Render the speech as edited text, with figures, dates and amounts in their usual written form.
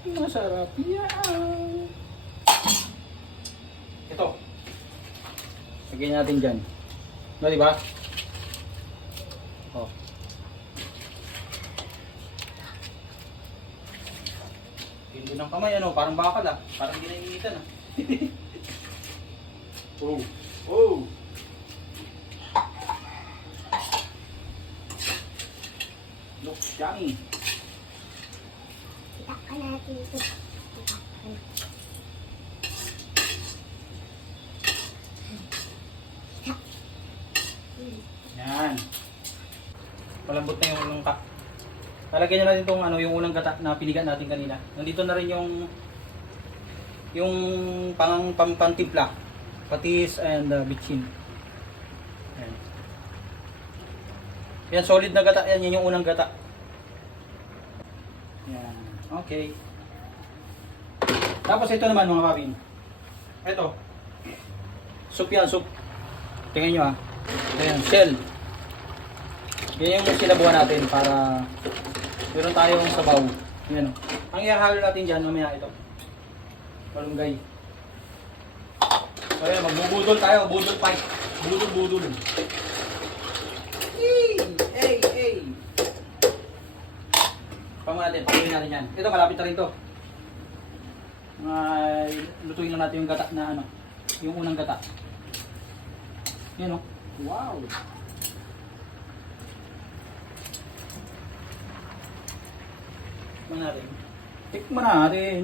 Masarap yan. Ito. Lagyan natin dyan. No, diba? Oh. Hindi ng kamay, ano? Parang bakal ah. Parang hindi nainitan ah. Oh. Oh. Looks yummy. Itakpan natin ito. Yan. Malambot na yung unang lalagyan na natin itong ano, yung unang gata na pinigan natin kanina. Nandito na rin yung pangtimpla. Patis and bitchin. Yan. Yan, solid na gata. Yan yung unang gata. Yan. Okay. Tapos ito naman mga kabin. Ito. Soup yan, soup. Tingnan nyo ha. Ito yan, shell. Yan yung sinabuhan natin para meron tayong sabaw. Yan o. Ang ihahalo natin dyan, mamaya ito. Malunggay. So yan, magbubudol tayo. Budol fight. Budol. Hey. Pamo natin, pakuloy natin yan. Ito, malapit na rin to. Lutuin lang natin yung gata na ano. Yung unang gata. Yan o. Wow! Tikman natin.